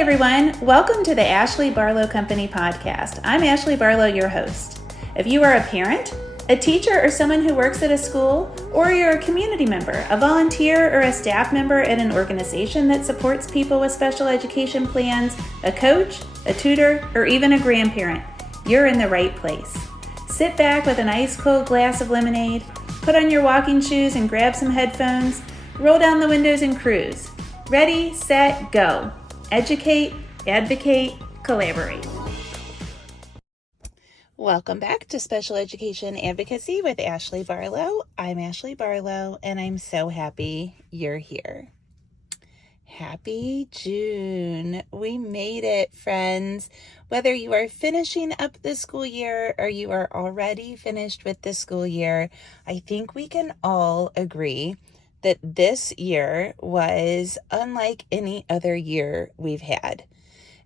everyone. Welcome to the Ashley Barlow Company podcast. I'm Ashley Barlow, your host. If you are a parent, a teacher, or someone who works at a school, or you're a community member, a volunteer, or a staff member at an organization that supports people with special education plans, a coach, a tutor, or even a grandparent, you're in the right place. Sit back with an ice cold glass of lemonade, put on your walking shoes and grab some headphones, roll down the windows and cruise. Ready, set, go. Educate, advocate, collaborate. Welcome back to Special Education Advocacy with Ashley Barlow. I'm Ashley Barlow, and I'm so happy you're here. Happy June. We made it, friends. Whether you are finishing up the school year or you are already finished with the school year, I think we can all agree that this year was unlike any other year we've had.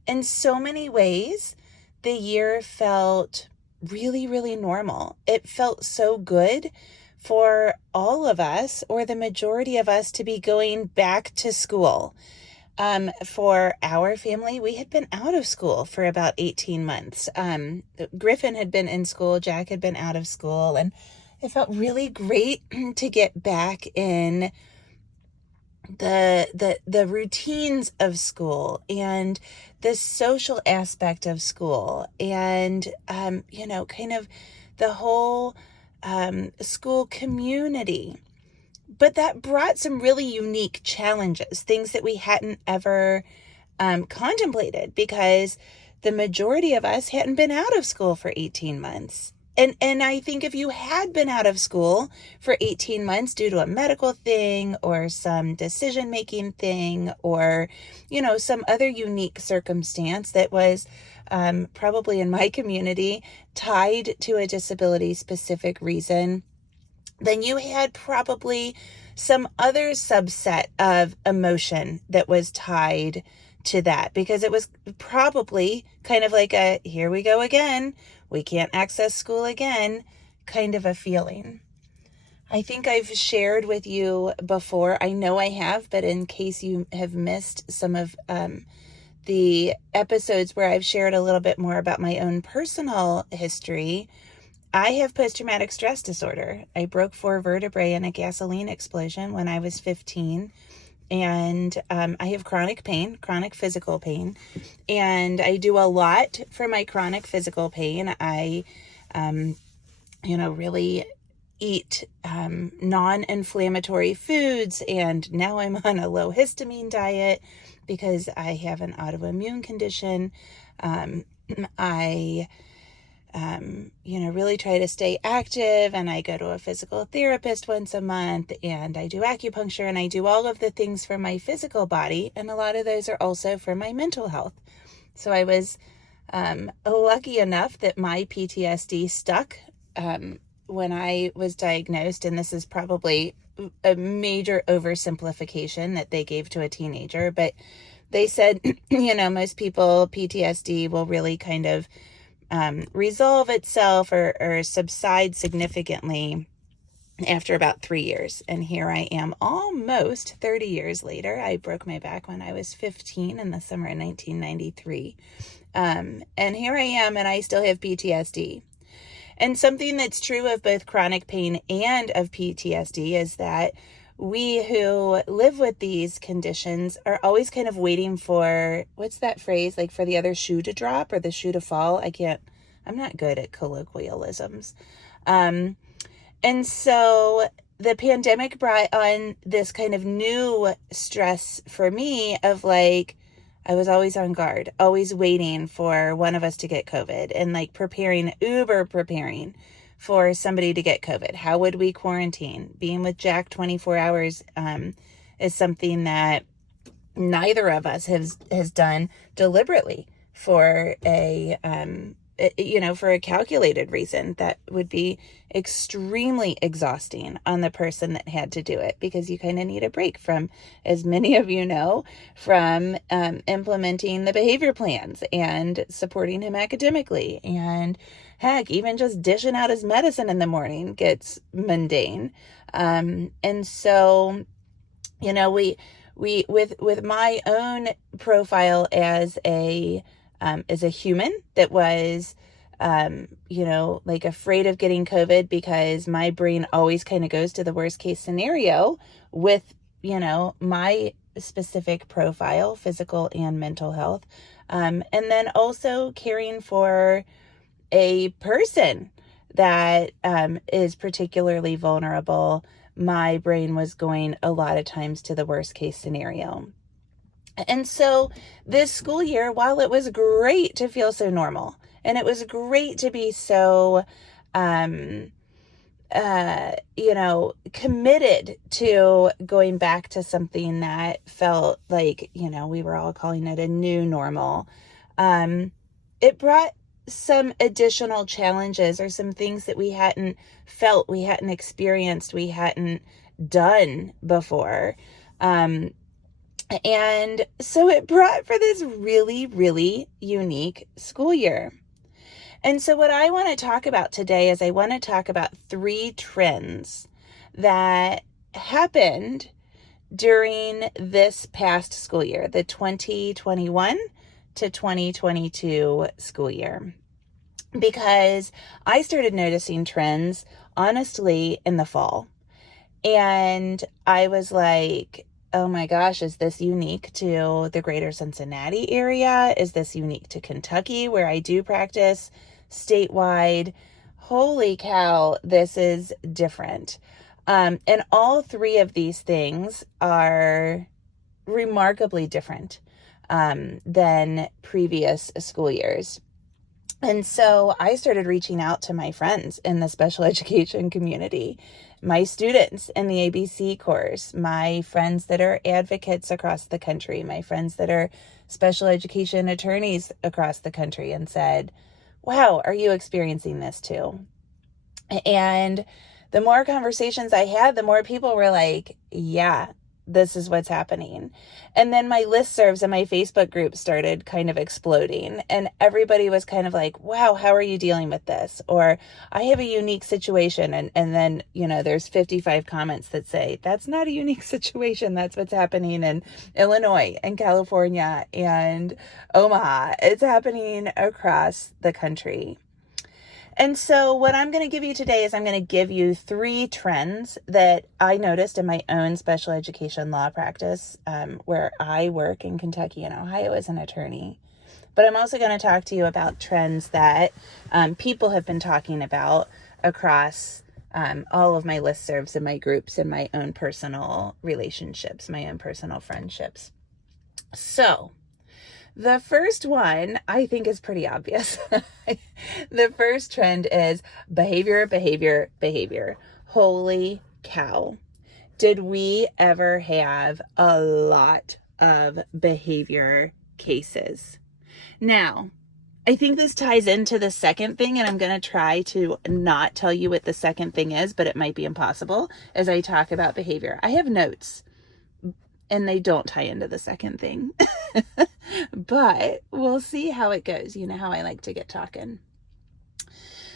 In so many ways, the year felt really, really normal. It felt so good for all of us, or the majority of us, to be going back to school. For our family, we had been out of school for about 18 months. Griffin had been in school, Jack had been out of school, and it felt really great to get back in the routines of school and the social aspect of school and, kind of the whole school community. But that brought some really unique challenges, things that we hadn't ever contemplated, because the majority of us hadn't been out of school for 18 months. And I think if you had been out of school for 18 months due to a medical thing or some decision-making thing or, some other unique circumstance that was probably in my community tied to a disability-specific reason, then you had probably some other subset of emotion that was tied to that, because it was probably kind of like a, here we go again, we can't access school again, kind of a feeling. I think I've shared with you before, I know I have, but in case you have missed some of the episodes where I've shared a little bit more about my own personal history, I have post-traumatic stress disorder. I broke 4 vertebrae in a gasoline explosion when I was 15. And I have chronic pain, chronic physical pain, and I do a lot for my chronic physical pain. I, really eat non-inflammatory foods, and now I'm on a low histamine diet because I have an autoimmune condition. I really try to stay active, and I go to a physical therapist once a month, and I do acupuncture, and I do all of the things for my physical body, and a lot of those are also for my mental health. So I was lucky enough that my PTSD stuck when I was diagnosed, and this is probably a major oversimplification that they gave to a teenager, but they said, most people, PTSD will really kind of resolve itself or subside significantly after about 3 years. And here I am almost 30 years later. I broke my back when I was 15 in the summer of 1993. And here I am, and I still have PTSD. And something that's true of both chronic pain and of PTSD is that we who live with these conditions are always kind of waiting for, what's that phrase, like for the other shoe to drop or the shoe to fall? I'm not good at colloquialisms. And so the pandemic brought on this kind of new stress for me of like, I was always on guard, always waiting for one of us to get COVID, and like preparing for somebody to get COVID. How would we quarantine? Being with Jack 24 hours is something that neither of us has done deliberately for a calculated reason. That would be extremely exhausting on the person that had to do it, because you kind of need a break from, as many of you know, from implementing the behavior plans and supporting him academically, and heck, even just dishing out his medicine in the morning gets mundane. And so, with my own profile as a human that was, like afraid of getting COVID because my brain always kind of goes to the worst case scenario with, my specific profile, physical and mental health. And then also caring for a person that is particularly vulnerable. My brain was going a lot of times to the worst case scenario. And so this school year, while it was great to feel so normal, and it was great to be so, committed to going back to something that felt like, we were all calling it a new normal. It brought some additional challenges or some things that we hadn't felt, we hadn't experienced, we hadn't done before. And so it brought for this really, really unique school year. And so what I want to talk about today is I want to talk about 3 trends that happened during this past school year, the 2021 to 2022 school year. Because I started noticing trends, honestly, in the fall. And I was like, oh my gosh, is this unique to the greater Cincinnati area? Is this unique to Kentucky, where I do practice statewide? Holy cow, this is different. And all 3 of these things are remarkably different than previous school years. And so I started reaching out to my friends in the special education community, my students in the ABC course, my friends that are advocates across the country, my friends that are special education attorneys across the country, and said, wow, are you experiencing this too? And the more conversations I had, the more people were like, yeah, this is what's happening. And then my listservs and my Facebook group started kind of exploding, and everybody was kind of like, wow, how are you dealing with this? Or I have a unique situation. And then, there's 55 comments that say, that's not a unique situation. That's what's happening in Illinois and California and Omaha. It's happening across the country. And so what I'm going to give you today is I'm going to give you 3 trends that I noticed in my own special education law practice, where I work in Kentucky and Ohio as an attorney. But I'm also going to talk to you about trends that people have been talking about across all of my listservs and my groups and my own personal relationships, my own personal friendships. So the first one I think is pretty obvious. The first trend is behavior, behavior, behavior. Holy cow. Did we ever have a lot of behavior cases? Now, I think this ties into the second thing, and I'm going to try to not tell you what the second thing is, but it might be impossible as I talk about behavior. I have notes, and they don't tie into the second thing. But we'll see how it goes. You know how I like to get talking.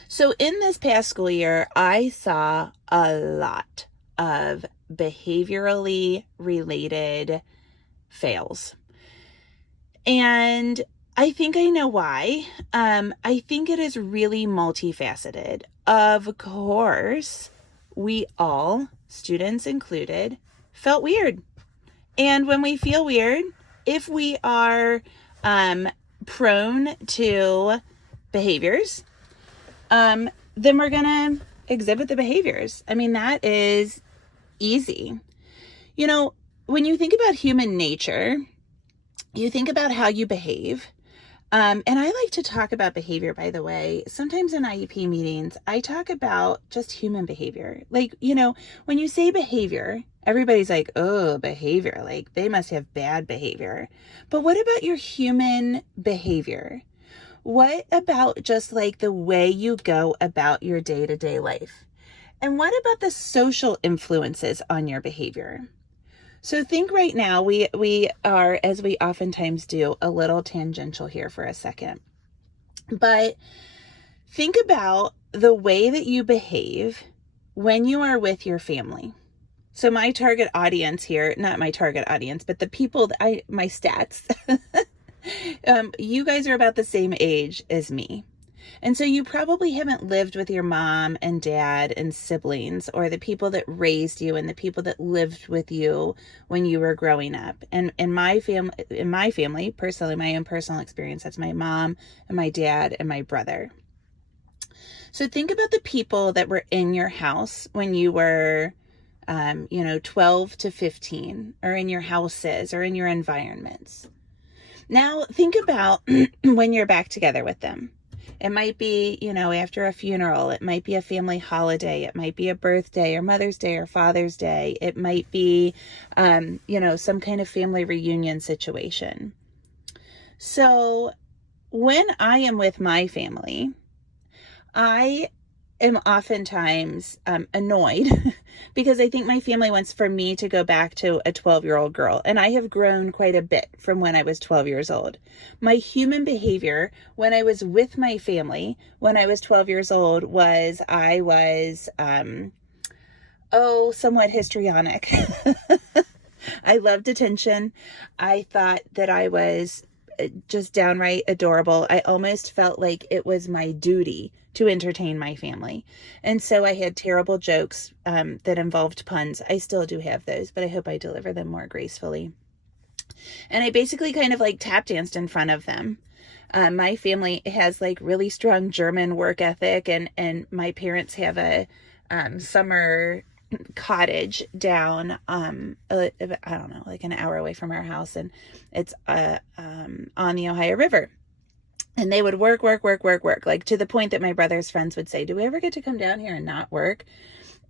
So in this past school year, I saw a lot of behaviorally related fails. And I think I know why. I think it is really multifaceted. Of course, we all, students included, felt weird. And when we feel weird, if we are prone to behaviors, then we're going to exhibit the behaviors. I mean, that is easy. When you think about human nature, you think about how you behave. And I like to talk about behavior, by the way. Sometimes in IEP meetings, I talk about just human behavior. Like, when you say behavior, everybody's like, oh, behavior, like they must have bad behavior. But what about your human behavior? What about just like the way you go about your day-to-day life? And what about the social influences on your behavior? So think right now, we are, as we oftentimes do, a little tangential here for a second. But think about the way that you behave when you are with your family. So my target audience here, not my target audience, but the people that my stats, you guys are about the same age as me. And so you probably haven't lived with your mom and dad and siblings, or the people that raised you and the people that lived with you when you were growing up. And in my family, personally, my own personal experience, that's my mom and my dad and my brother. So think about the people that were in your house when you were 12 to 15, or in your houses or in your environments. Now think about when you're back together with them. It might be, after a funeral. It might be a family holiday. It might be a birthday or Mother's Day or Father's Day. It might be, some kind of family reunion situation. So when I am with my family, I am oftentimes annoyed because I think my family wants for me to go back to a 12-year-old girl. And I have grown quite a bit from when I was 12 years old. My human behavior when I was with my family, when I was 12 years old, was I was, somewhat histrionic. I loved attention. I thought that I was just downright adorable. I almost felt like it was my duty to entertain my family. And so I had terrible jokes that involved puns. I still do have those, but I hope I deliver them more gracefully. And I basically kind of like tap danced in front of them. My family has like really strong German work ethic, and my parents have a summer cottage down I don't know, like an hour away from our house, and it's on the Ohio River. And they would work, like to the point that my brother's friends would say, do we ever get to come down here and not work?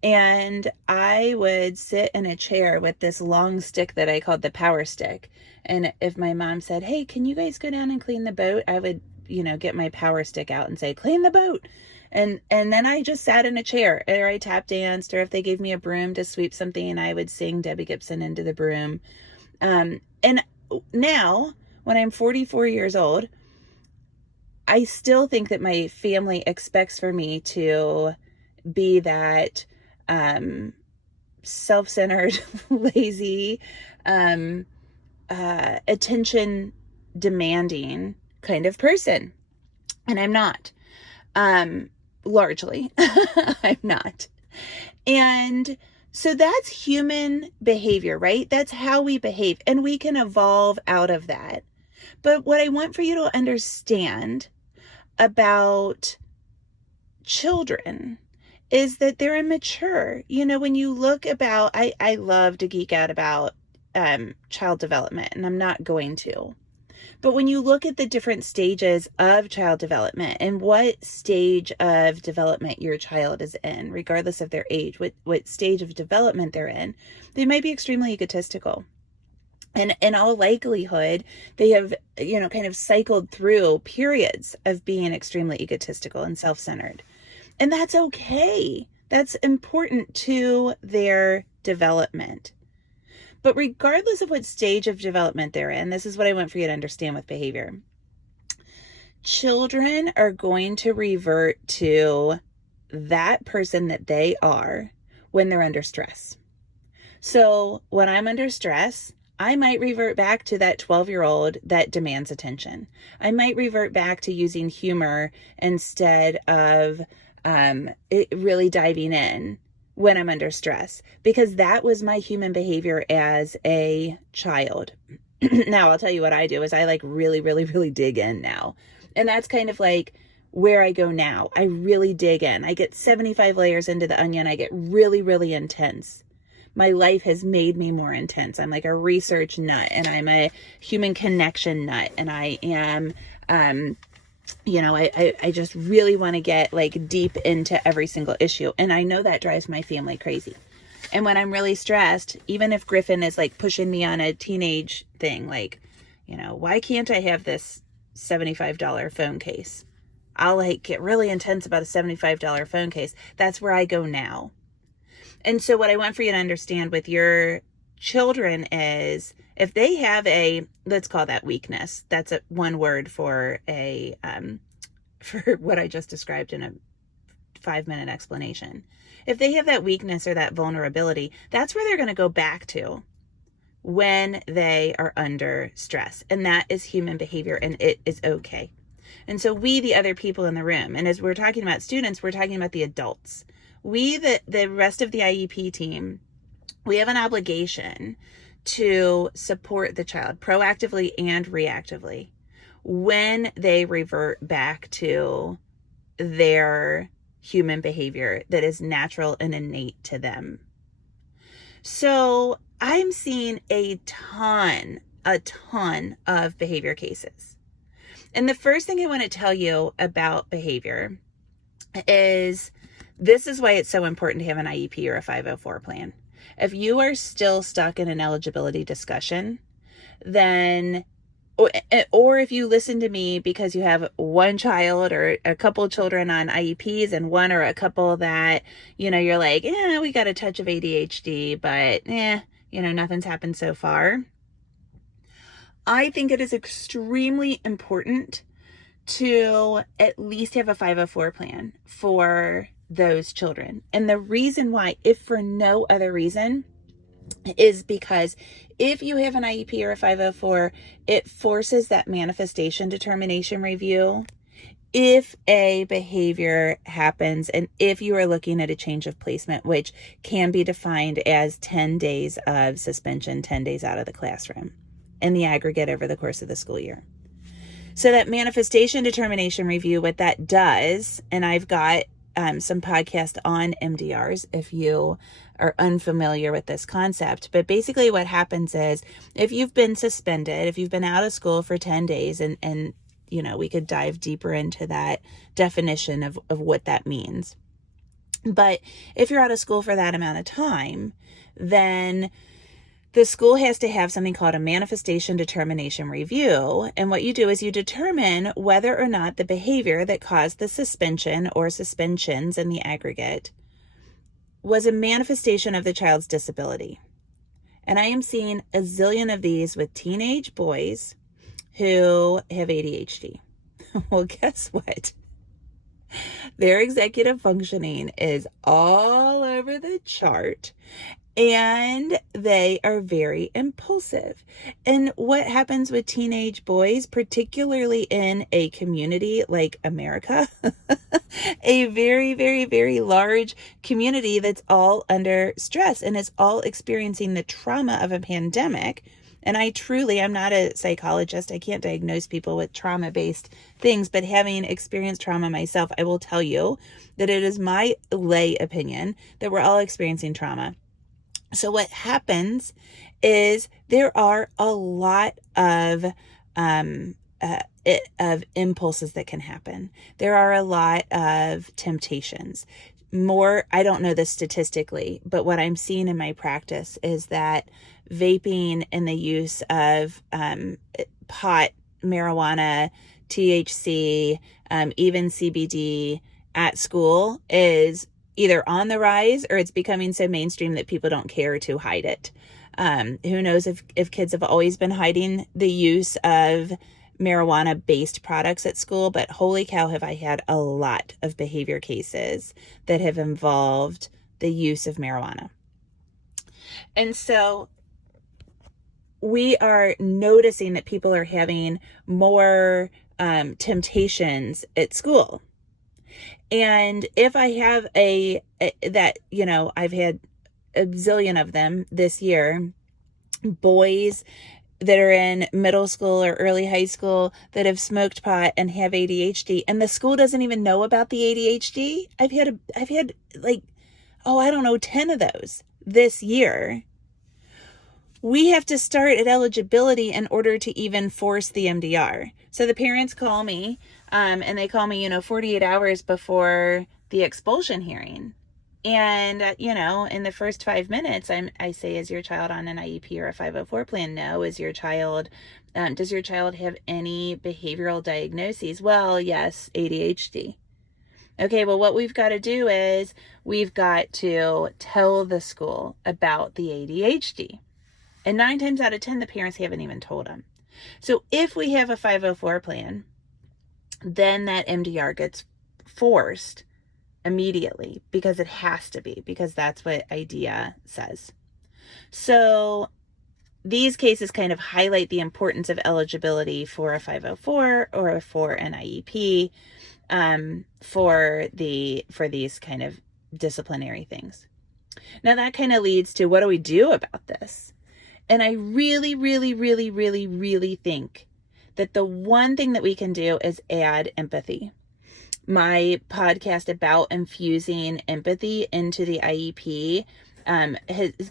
And I would sit in a chair with this long stick that I called the power stick. And if my mom said, hey, can you guys go down and clean the boat? I would, get my power stick out and say, clean the boat. And then I just sat in a chair, or I tap danced, or if they gave me a broom to sweep something, I would sing Debbie Gibson into the broom. And now when I'm 44 years old, I still think that my family expects for me to be that self-centered, lazy, attention demanding kind of person. And I'm not. Largely, I'm not. And so that's human behavior, right? That's how we behave, and we can evolve out of that. But what I want for you to understand about children is that they're immature. When you look about, I love to geek out about child development, and I'm not going to. But when you look at the different stages of child development and what stage of development your child is in, regardless of their age, what stage of development they're in, they might be extremely egotistical. And in all likelihood, they have, kind of cycled through periods of being extremely egotistical and self-centered. And that's okay. That's important to their development. But regardless of what stage of development they're in, this is what I want for you to understand with behavior. Children are going to revert to that person that they are when they're under stress. So when I'm under stress, I might revert back to that 12-year-old that demands attention. I might revert back to using humor instead of really diving in when I'm under stress, because that was my human behavior as a child. Now, I'll tell you what I do is I like really, really, really dig in now. And that's kind of like where I go now. I really dig in. I get 75 layers into the onion. I get really, really intense. My life has made me more intense. I'm like a research nut, and I'm a human connection nut. And I am, I just really want to get like deep into every single issue. And I know that drives my family crazy. And when I'm really stressed, even if Griffin is like pushing me on a teenage thing, like, why can't I have this $75 phone case? I'll like get really intense about a $75 phone case. That's where I go now. And so what I want for you to understand with your children is, if they have let's call that weakness. That's one word for for what I just described in a 5-minute explanation. If they have that weakness or that vulnerability, that's where they're going to go back to when they are under stress. And that is human behavior, and it is okay. And so we, the other people in the room, and as we're talking about students, we're talking about the adults. We, the rest of the IEP team, we have an obligation to support the child proactively and reactively when they revert back to their human behavior that is natural and innate to them. So I'm seeing a ton of behavior cases. And the first thing I want to tell you about behavior is this is why it's so important to have an IEP or a 504 plan. If you are still stuck in an eligibility discussion, then, or if you listen to me because you have one child or a couple of children on IEPs and one or a couple that, you're like, we got a touch of ADHD, but nothing's happened so far. I think it is extremely important to at least have a 504 plan for those children. And the reason why, if for no other reason, is because if you have an IEP or a 504, it forces that manifestation determination review if a behavior happens and if you are looking at a change of placement, which can be defined as 10 days of suspension, 10 days out of the classroom in the aggregate over the course of the school year. So that manifestation determination review, what that does, and I've got some podcast on MDRs if you are unfamiliar with this concept, but basically what happens is if you've been suspended, if you've been out of school for 10 days, and we could dive deeper into that definition of what that means. But if you're out of school for that amount of time, then the school has to have something called a manifestation determination review. And what you do is you determine whether or not the behavior that caused the suspension or suspensions in the aggregate was a manifestation of the child's disability. And I am seeing a zillion of these with teenage boys who have ADHD. Well, guess what? Their executive functioning is all over the chart. And they are very impulsive. And what happens with teenage boys, particularly in a community like America, a very, very, very large community that's all under stress and is all experiencing the trauma of a pandemic. And I'm not a psychologist. I can't diagnose people with trauma-based things, but having experienced trauma myself, I will tell you that it is my lay opinion that we're all experiencing trauma. So what happens is there are a lot of impulses that can happen. There are a lot of temptations. I don't know this statistically, but what I'm seeing in my practice is that vaping and the use of pot, marijuana, THC, even CBD at school is either on the rise or it's becoming so mainstream that people don't care to hide it. Who knows if kids have always been hiding the use of marijuana-based products at school, but holy cow, have I had a lot of behavior cases that have involved the use of marijuana. And so we are noticing that people are having more temptations at school. And if I have I've had a zillion of them this year, boys that are in middle school or early high school that have smoked pot and have ADHD, and the school doesn't even know about the ADHD. I've had 10 of those this year. We have to start at eligibility in order to even force the MDR. So the parents call me, and they call me, 48 hours before the expulsion hearing. And, in the first 5 minutes, I say, is your child on an IEP or a 504 plan? No. Does your child have any behavioral diagnoses? Well, yes, ADHD. Okay, well, what we've got to do is we've got to tell the school about the ADHD. And 9 times out of 10, the parents haven't even told them. So if we have a 504 plan, then that MDR gets forced immediately because it has to be, because that's what IDEA says. So these cases kind of highlight the importance of eligibility for a 504 or for an IEP for these kind of disciplinary things. Now that kind of leads to, what do we do about this? And I really, really, really, really, really think that the one thing that we can do is add empathy. My podcast about infusing empathy into the IEP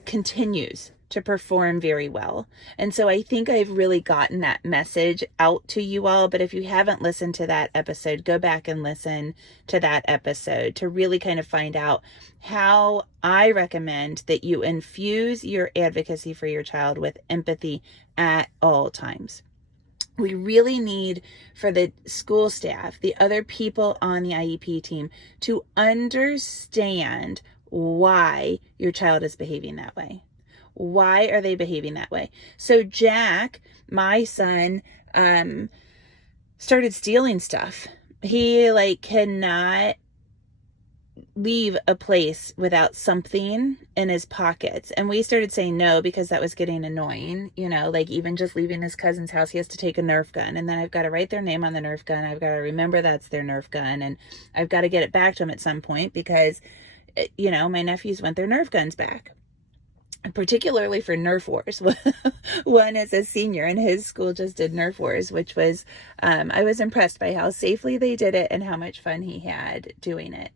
continues to perform very well. And so I think I've really gotten that message out to you all. But if you haven't listened to that episode, go back and listen to that episode to really kind of find out how I recommend that you infuse your advocacy for your child with empathy at all times. We really need for the school staff, the other people on the IEP team, to understand why your child is behaving that way. Why are they behaving that way? So Jack, my son, started stealing stuff. He cannot leave a place without something in his pockets. And we started saying no because that was getting annoying. Even just leaving his cousin's house, he has to take a Nerf gun. And then I've got to write their name on the Nerf gun. I've got to remember that's their Nerf gun. And I've got to get it back to him at some point because, my nephews want their Nerf guns back. Particularly for Nerf Wars. One is a senior and his school just did Nerf Wars, which was, I was impressed by how safely they did it and how much fun he had doing it.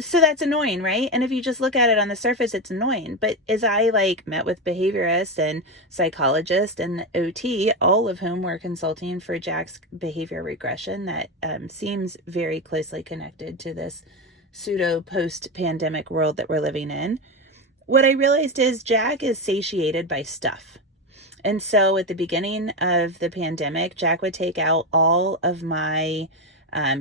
So that's annoying, right? And if you just look at it on the surface, it's annoying. But as I met with behaviorists and psychologists and OT, all of whom were consulting for Jack's behavior regression, that seems very closely connected to this pseudo post-pandemic world that we're living in. What I realized is Jack is satiated by stuff. And so at the beginning of the pandemic, Jack would take out all of my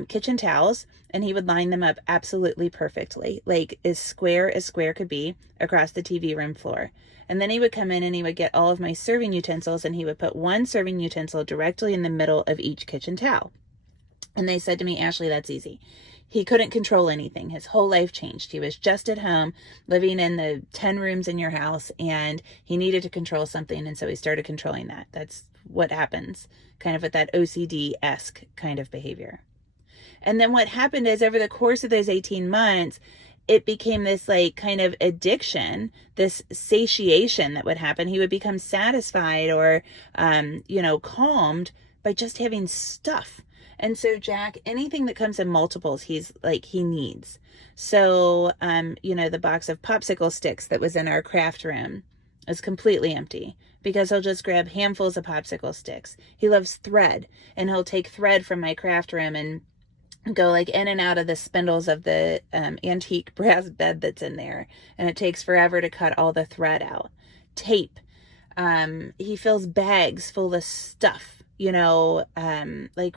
kitchen towels and he would line them up absolutely perfectly, as square could be, across the TV room floor. And then he would come in and he would get all of my serving utensils and he would put one serving utensil directly in the middle of each kitchen towel. And they said to me, Ashley, that's easy. He couldn't control anything. His whole life changed. He was just at home, living in the 10 rooms in your house, and he needed to control something. And so he started controlling that. That's what happens, kind of with that OCD-esque kind of behavior. And then what happened is, over the course of those 18 months, it became this kind of addiction, this satiation that would happen. He would become satisfied or, calmed by just having stuff. And so Jack, anything that comes in multiples, he needs. So, the box of popsicle sticks that was in our craft room is completely empty because he'll just grab handfuls of popsicle sticks. He loves thread, and he'll take thread from my craft room and go in and out of the spindles of the antique brass bed that's in there. And it takes forever to cut all the thread out. Tape. He fills bags full of stuff.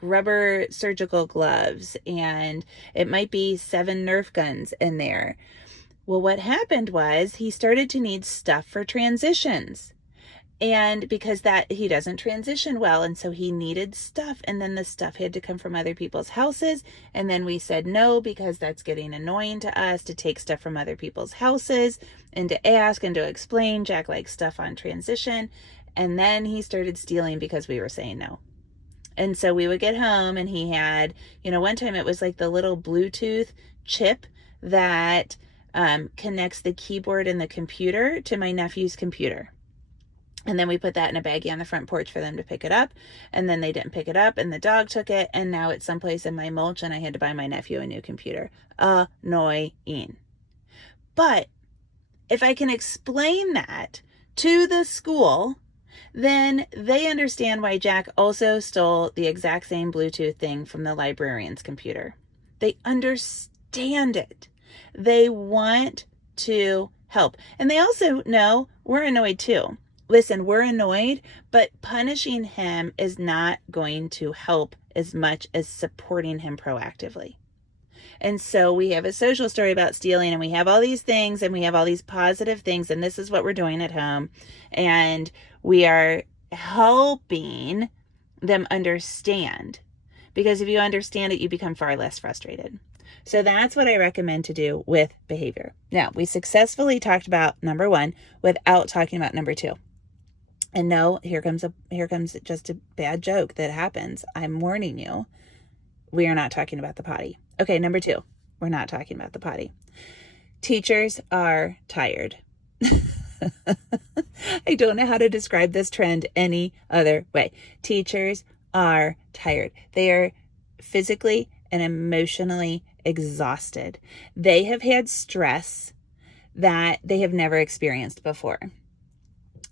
Rubber surgical gloves, and it might be 7 Nerf guns in there. Well, what happened was he started to need stuff for transitions. And because he doesn't transition well, and so he needed stuff, and then the stuff had to come from other people's houses. And then we said no, because that's getting annoying to us to take stuff from other people's houses and to ask and to explain. Jack likes stuff on transition. And then he started stealing because we were saying no. And so we would get home and he had, one time it was the little Bluetooth chip that connects the keyboard and the computer to my nephew's computer. And then we put that in a baggie on the front porch for them to pick it up. And then they didn't pick it up and the dog took it. And now it's someplace in my mulch and I had to buy my nephew a new computer. Annoying. But if I can explain that to the school, then they understand why Jack also stole the exact same Bluetooth thing from the librarian's computer. They understand it. They want to help. And they also know we're annoyed too. Listen, we're annoyed, but punishing him is not going to help as much as supporting him proactively. And so we have a social story about stealing, and we have all these things, and we have all these positive things, and this is what we're doing at home. And we are helping them understand, because if you understand it, you become far less frustrated. So that's what I recommend to do with behavior. Now, we successfully talked about number 1 without talking about number 2. And no, here comes just a bad joke that happens. I'm warning you. We are not talking about the potty. Okay, number 2. We're not talking about the potty. Teachers are tired. I don't know how to describe this trend any other way. Teachers are tired. They are physically and emotionally exhausted. They have had stress that they have never experienced before.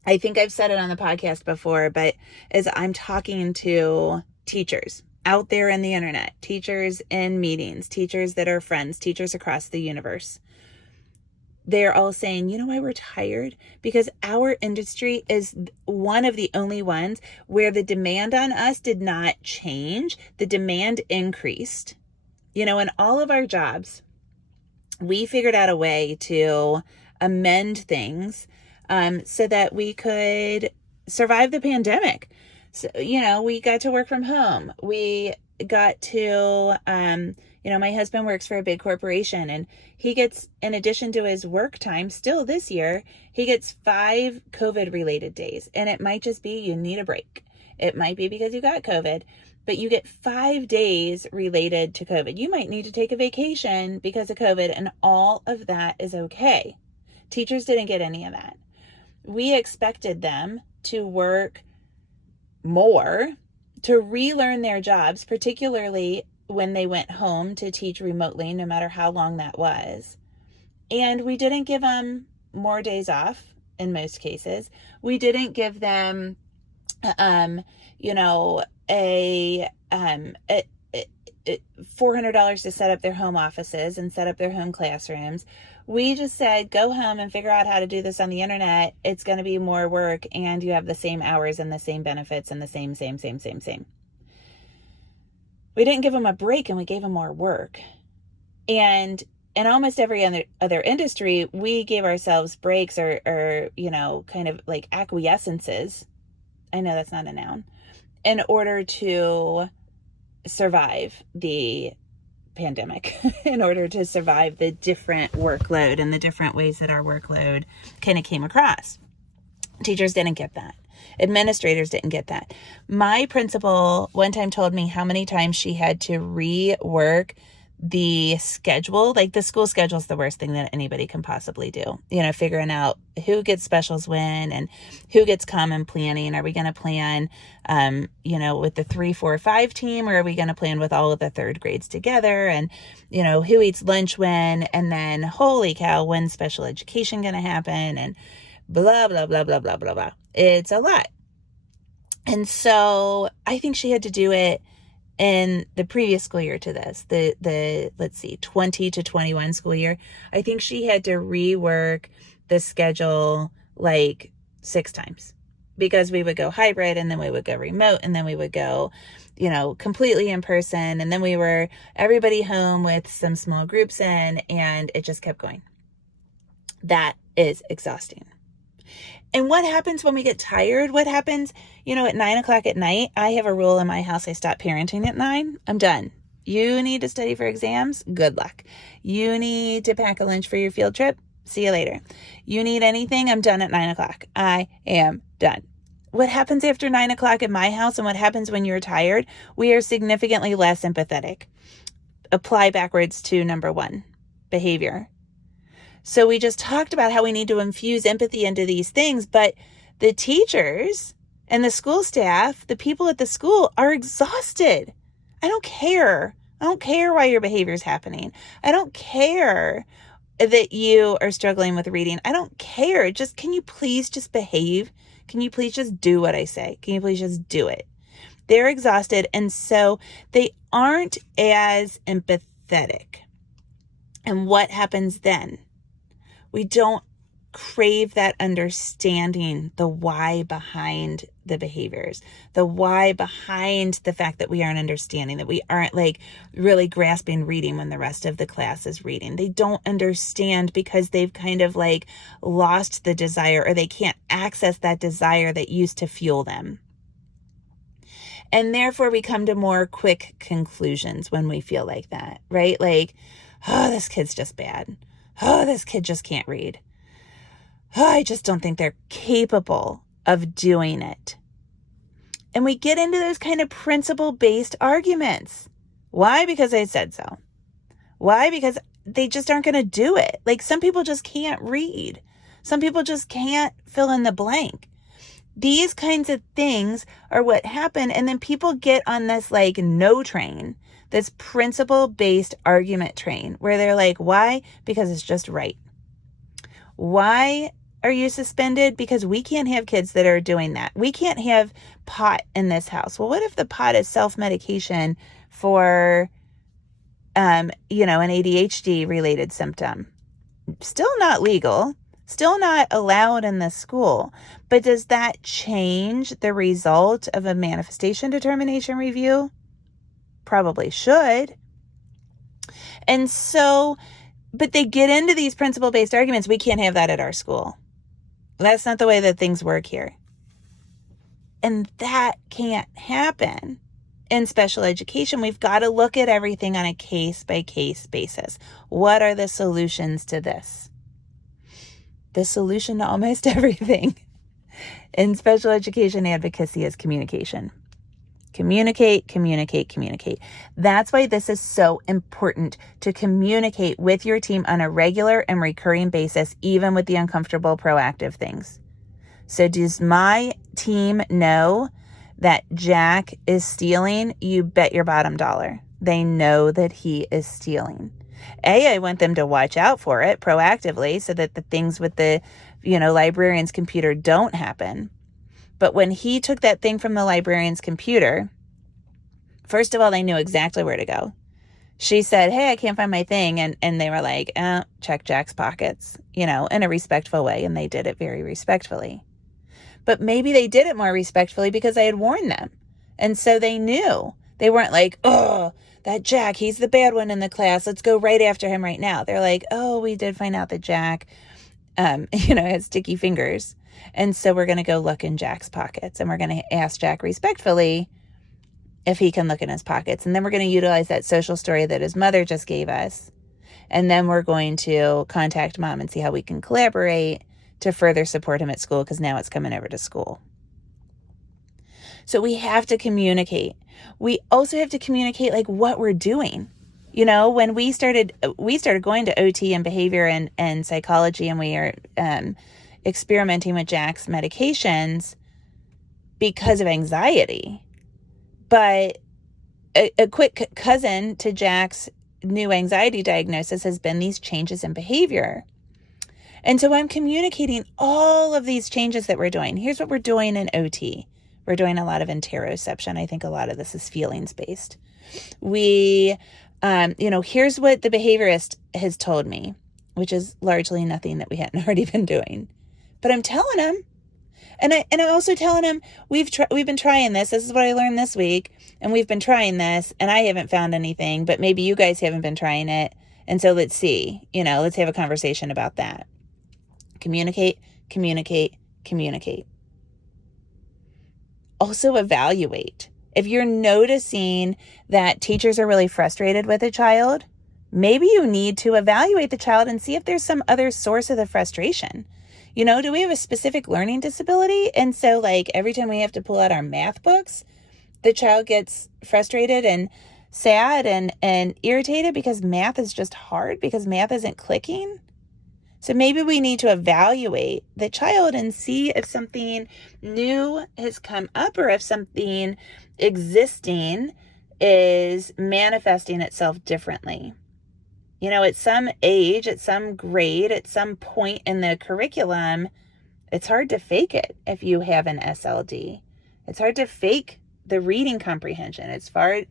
I think I've said it on the podcast before, but as I'm talking to teachers out there in the internet, teachers in meetings, teachers that are friends, teachers across the universe, they're all saying, you know why we're tired? Because our industry is one of the only ones where the demand on us did not change. The demand increased. In all of our jobs, we figured out a way to amend things so that we could survive the pandemic. So, we got to work from home. We got to, my husband works for a big corporation, and he gets, in addition to his work time, still this year, he gets 5 COVID related days. And it might just be you need a break. It might be because you got COVID, but you get 5 days related to COVID. You might need to take a vacation because of COVID, and all of that is okay. Teachers didn't get any of that. We expected them to work more, to relearn their jobs, particularly when they went home to teach remotely, no matter how long that was. And we didn't give them more days off in most cases. We didn't give them, $400 to set up their home offices and set up their home classrooms. We just said, go home and figure out how to do this on the internet. It's going to be more work, and you have the same hours and the same benefits and the same. We didn't give them a break, and we gave them more work. And in almost every other industry, we gave ourselves breaks or kind of like acquiescences. I know that's not a noun. In order to survive the pandemic, in order to survive the different workload and the different ways that our workload kind of came across. Teachers didn't get that. Administrators didn't get that. My principal one time told me how many times she had to rework the schedule. Like, the school schedule is the worst thing that anybody can possibly do. Figuring out who gets specials when and who gets common planning. Are we going to plan, with the 3, 4, 5 team, or are we going to plan with all of the 3rd grades together? And, who eats lunch when, and then holy cow, when's special education going to happen? And blah, blah, blah, blah, blah, blah, blah. It's a lot. And so I think she had to do it in the previous school year to this, the 20 to 21 school year. I think she had to rework the schedule like 6 times, because we would go hybrid, and then we would go remote, and then we would go, completely in person. And then we were everybody home with some small groups in, and it just kept going. That is exhausting. And what happens when we get tired? What happens, at 9 o'clock at night? I have a rule in my house. I stop parenting at 9. I'm done. You need to study for exams? Good luck. You need to pack a lunch for your field trip? See you later. You need anything? I'm done at 9 o'clock. I am done. What happens after 9 o'clock at my house, and what happens when you're tired? We are significantly less empathetic. Apply backwards to number 1, behavior. So we just talked about how we need to infuse empathy into these things, but the teachers and the school staff, the people at the school, are exhausted. I don't care. I don't care why your behavior is happening. I don't care that you are struggling with reading. I don't care. Just, can you please just behave? Can you please just do what I say? Can you please just do it? They're exhausted, and so they aren't as empathetic. And what happens then? We don't crave that understanding, the why behind the behaviors, the why behind the fact that we aren't understanding, that we aren't really grasping reading when the rest of the class is reading. They don't understand because they've kind of lost the desire, or they can't access that desire that used to fuel them. And therefore we come to more quick conclusions when we feel like that, right? Like, oh, this kid's just bad. Oh, this kid just can't read. Oh, I just don't think they're capable of doing it. And we get into those kind of principle-based arguments. Why? Because I said so. Why? Because they just aren't going to do it. Like, some people just can't read. Some people just can't fill in the blank. These kinds of things are what happen. And then people get on this like no train, this principle-based argument train where they're like, why? Because it's just right. Why are you suspended? Because we can't have kids that are doing that. We can't have pot in this house. Well, what if the pot is self-medication for, an ADHD related symptom? Still not legal, still not allowed in the school. But does that change the result of a manifestation determination review? Probably should. And so, but they get into these principle-based arguments. We can't have that at our school. That's not the way that things work here. And that can't happen in special education. We've got to look at everything on a case-by-case basis. What are the solutions to this? The solution to almost everything in special education advocacy is communication. Communicate, communicate, communicate. That's why this is so important to communicate with your team on a regular and recurring basis, even with the uncomfortable proactive things. So does my team know that Jack is stealing? You bet your bottom dollar. They know that he is stealing. I want them to watch out for it proactively so that the things with the, librarian's computer don't happen. But when he took that thing from the librarian's computer, first of all, they knew exactly where to go. She said, hey, I can't find my thing. And they were like, check Jack's pockets, in a respectful way. And they did it very respectfully. But maybe they did it more respectfully because I had warned them. And so they knew. They weren't like, oh, that Jack, he's the bad one in the class. Let's go right after him right now. They're like, oh, we did find out that Jack, has sticky fingers. And so we're going to go look in Jack's pockets, and we're going to ask Jack respectfully if he can look in his pockets. And then we're going to utilize that social story that his mother just gave us. And then we're going to contact mom and see how we can collaborate to further support him at school, because now it's coming over to school. So we have to communicate. We also have to communicate like what we're doing. When we started going to OT and behavior and psychology, and we are experimenting with Jack's medications because of anxiety. But a quick cousin to Jack's new anxiety diagnosis has been these changes in behavior. And so I'm communicating all of these changes that we're doing. Here's what we're doing in OT. We're doing a lot of interoception. I think a lot of this is feelings-based. We, here's what the behaviorist has told me, which is largely nothing that we hadn't already been doing. But I'm telling him, and I'm also telling him we've been trying this. This is what I learned this week, and we've been trying this, and I haven't found anything. But maybe you guys haven't been trying it, and so let's see. Let's have a conversation about that. Communicate, communicate, communicate. Also evaluate. If you're noticing that teachers are really frustrated with a child, maybe you need to evaluate the child and see if there's some other source of the frustration. Do we have a specific learning disability? And so every time we have to pull out our math books, the child gets frustrated and sad and irritated because math is just hard, because math isn't clicking. So maybe we need to evaluate the child and see if something new has come up, or if something existing is manifesting itself differently. At some age, at some grade, at some point in the curriculum, it's hard to fake it if you have an SLD. It's hard to fake the reading comprehension. It's hard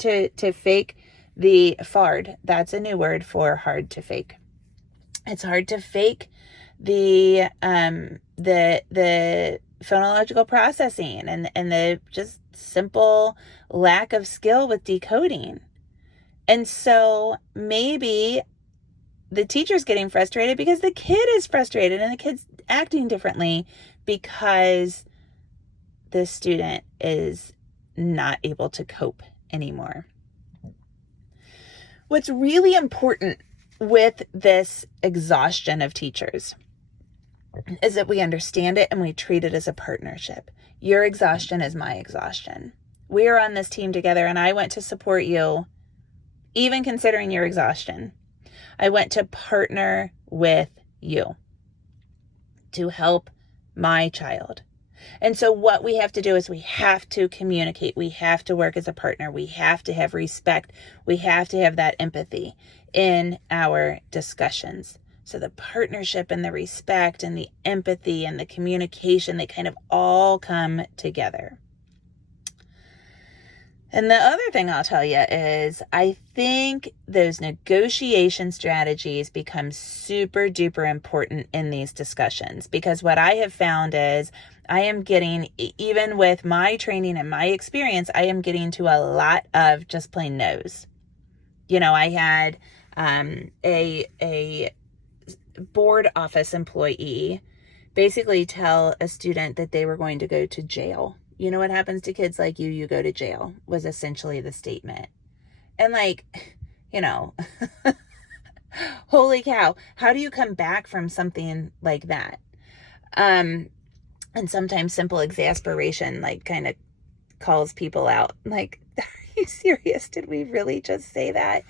to fake the FARD. That's a new word for hard to fake. It's hard to fake the phonological processing and the just simple lack of skill with decoding. And so maybe the teacher's getting frustrated because the kid is frustrated and the kid's acting differently because the student is not able to cope anymore. What's really important with this exhaustion of teachers is that we understand it and we treat it as a partnership. Your exhaustion is my exhaustion. We are on this team together, and I want to support you, even considering your exhaustion. I want to partner with you to help my child. And so what we have to do is we have to communicate. We have to work as a partner. We have to have respect. We have to have that empathy in our discussions. So the partnership and the respect and the empathy and the communication, they kind of all come together. And the other thing I'll tell you is I think those negotiation strategies become super duper important in these discussions, because what I have found is I am getting, even with my training and my experience, I am getting to a lot of just plain no's. You know, I had a board office employee basically tell a student that they were going to go to jail. You know what happens to kids like you go to jail, was essentially the statement. And like, you know, holy cow, how do you come back from something like that? And sometimes simple exasperation, like, kind of calls people out. Like, are you serious? Did we really just say that?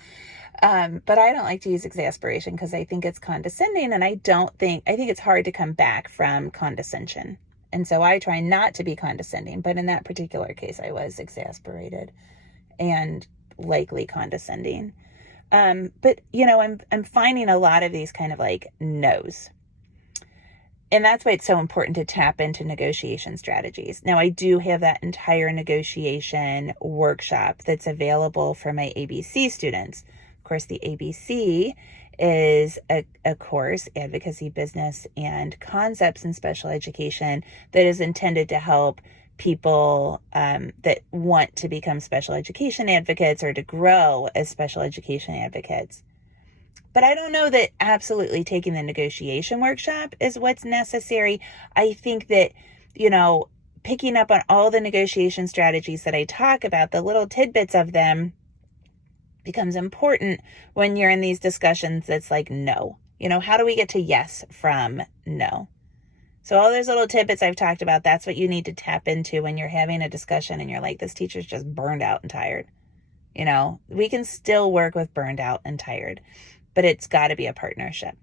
But I don't like to use exasperation because I think it's condescending, and I think it's hard to come back from condescension. And so I try not to be condescending, but in that particular case, I was exasperated and likely condescending. But you know, I'm finding a lot of these kind of like no's. And that's why it's so important to tap into negotiation strategies. Now, I do have that entire negotiation workshop that's available for my ABC students. Of course, the ABC is a course, Advocacy, Business, and Concepts in Special Education, that is intended to help people that want to become special education advocates or to grow as special education advocates. But I don't know that absolutely taking the negotiation workshop is what's necessary. I think that, you know, picking up on all the negotiation strategies that I talk about, the little tidbits of them, becomes important when you're in these discussions that's like no. You know, how do we get to yes from no? So all those little tidbits I've talked about, that's what you need to tap into when you're having a discussion and you're like, this teacher's just burned out and tired. You know, we can still work with burned out and tired, but it's got to be a partnership.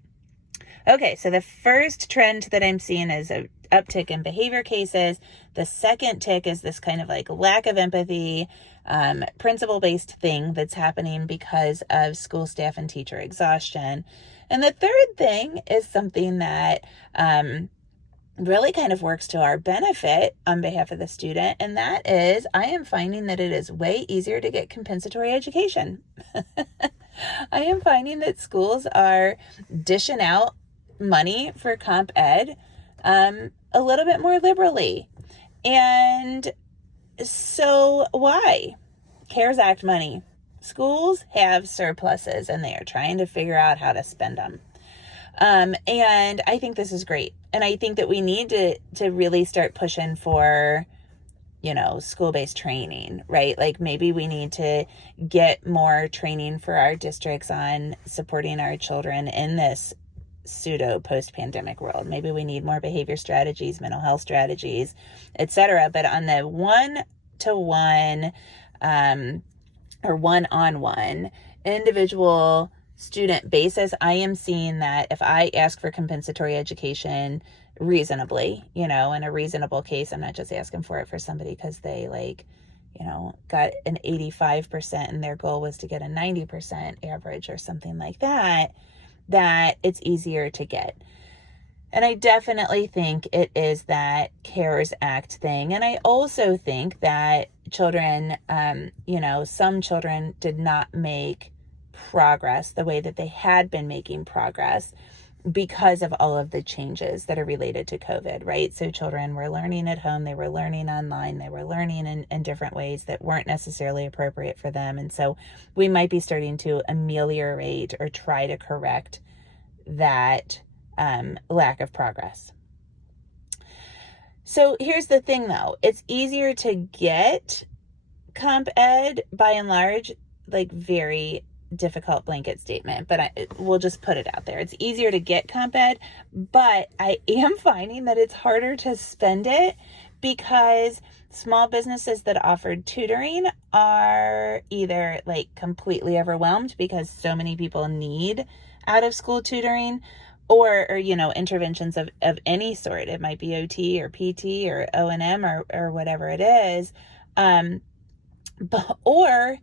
Okay, so the first trend that I'm seeing is an uptick in behavior cases. The second tick is this kind of like lack of empathy, principle-based thing that's happening because of school staff and teacher exhaustion. And the third thing is something that really kind of works to our benefit on behalf of the student, and that is I am finding that it is way easier to get compensatory education. I am finding that schools are dishing out money for comp ed a little bit more liberally. And so why? CARES Act money. Schools have surpluses and they are trying to figure out how to spend them. And I think this is great. And I think that we need to really start pushing for, you know, school-based training, right? Like maybe we need to get more training for our districts on supporting our children in this pseudo post-pandemic world. Maybe we need more behavior strategies, mental health strategies, etc. But on the one-to-one or one-on-one individual student basis, I am seeing that if I ask for compensatory education reasonably, you know, in a reasonable case, I'm not just asking for it for somebody because they like, you know, got an 85% and their goal was to get a 90% average or something like that, that it's easier to get. And I definitely think it is that CARES Act thing. And I also think that children, you know, some children did not make progress the way that they had been making progress because of all of the changes that are related to COVID, right? So children were learning at home, they were learning online, they were learning in different ways that weren't necessarily appropriate for them. And so we might be starting to ameliorate or try to correct that lack of progress. So here's the thing though, it's easier to get comp ed, by and large, like very difficult blanket statement, but we'll just put it out there. It's easier to get comp ed, but I am finding that it's harder to spend it because small businesses that offered tutoring are either like completely overwhelmed because so many people need out of school tutoring, or interventions of any sort. It might be OT or PT or O&M or whatever it is. Or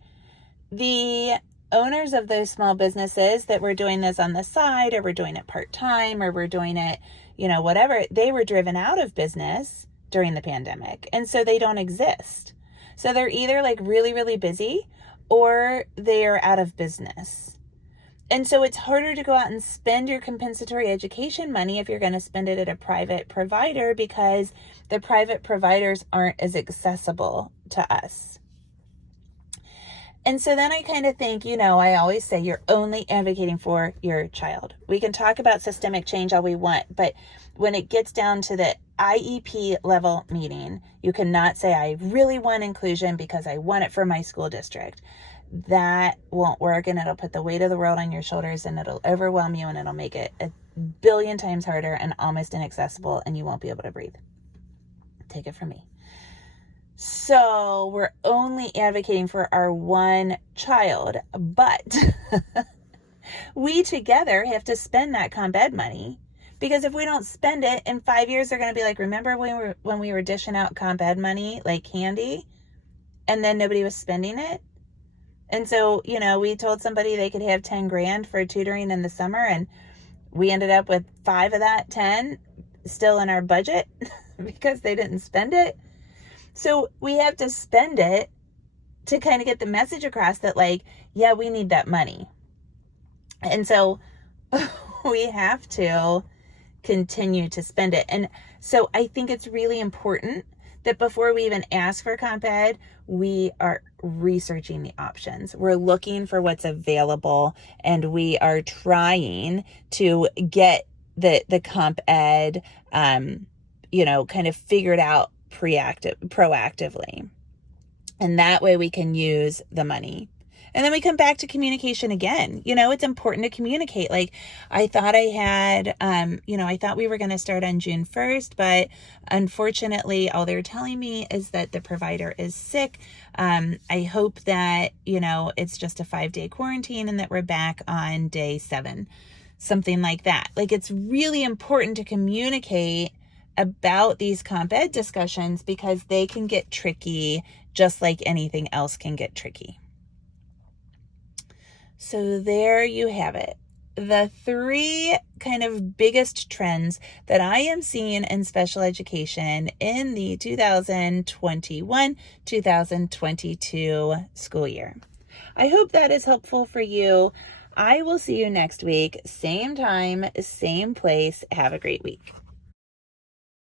the owners of those small businesses that were doing this on the side, or were doing it part-time, or were doing it, whatever, they were driven out of business during the pandemic. And so they don't exist. So they're either like really, really busy, or they are out of business. And so it's harder to go out and spend your compensatory education money if you're going to spend it at a private provider, because the private providers aren't as accessible to us. And so then I kind of think, I always say you're only advocating for your child. We can talk about systemic change all we want, but when it gets down to the IEP level meeting, you cannot say, I really want inclusion because I want it for my school district. That won't work, and it'll put the weight of the world on your shoulders, and it'll overwhelm you, and it'll make it a billion times harder and almost inaccessible, and you won't be able to breathe. Take it from me. So we're only advocating for our one child, but we together have to spend that comp ed money, because if we don't spend it, in 5 years, they're going to be like, remember when we were dishing out comp ed money like candy, and then nobody was spending it? And so, we told somebody they could have 10 grand for tutoring in the summer, and we ended up with 5 of that 10 still in our budget because they didn't spend it. So we have to spend it to kind of get the message across that, like, yeah, we need that money. And so we have to continue to spend it. And so I think it's really important that before we even ask for comp ed, we are researching the options. We're looking for what's available, and we are trying to get the comp ed, kind of figured out proactively. And that way we can use the money. And then we come back to communication again. It's important to communicate. Like, I thought I had, I thought we were going to start on June 1st, but unfortunately, all they're telling me is that the provider is sick. I hope that, it's just a 5-day quarantine and that we're back on day 7, something like that. Like, it's really important to communicate about these comp ed discussions, because they can get tricky just like anything else can get tricky. So there you have it. The 3 kind of biggest trends that I am seeing in special education in the 2021-2022 school year. I hope that is helpful for you. I will see you next week. Same time, same place. Have a great week.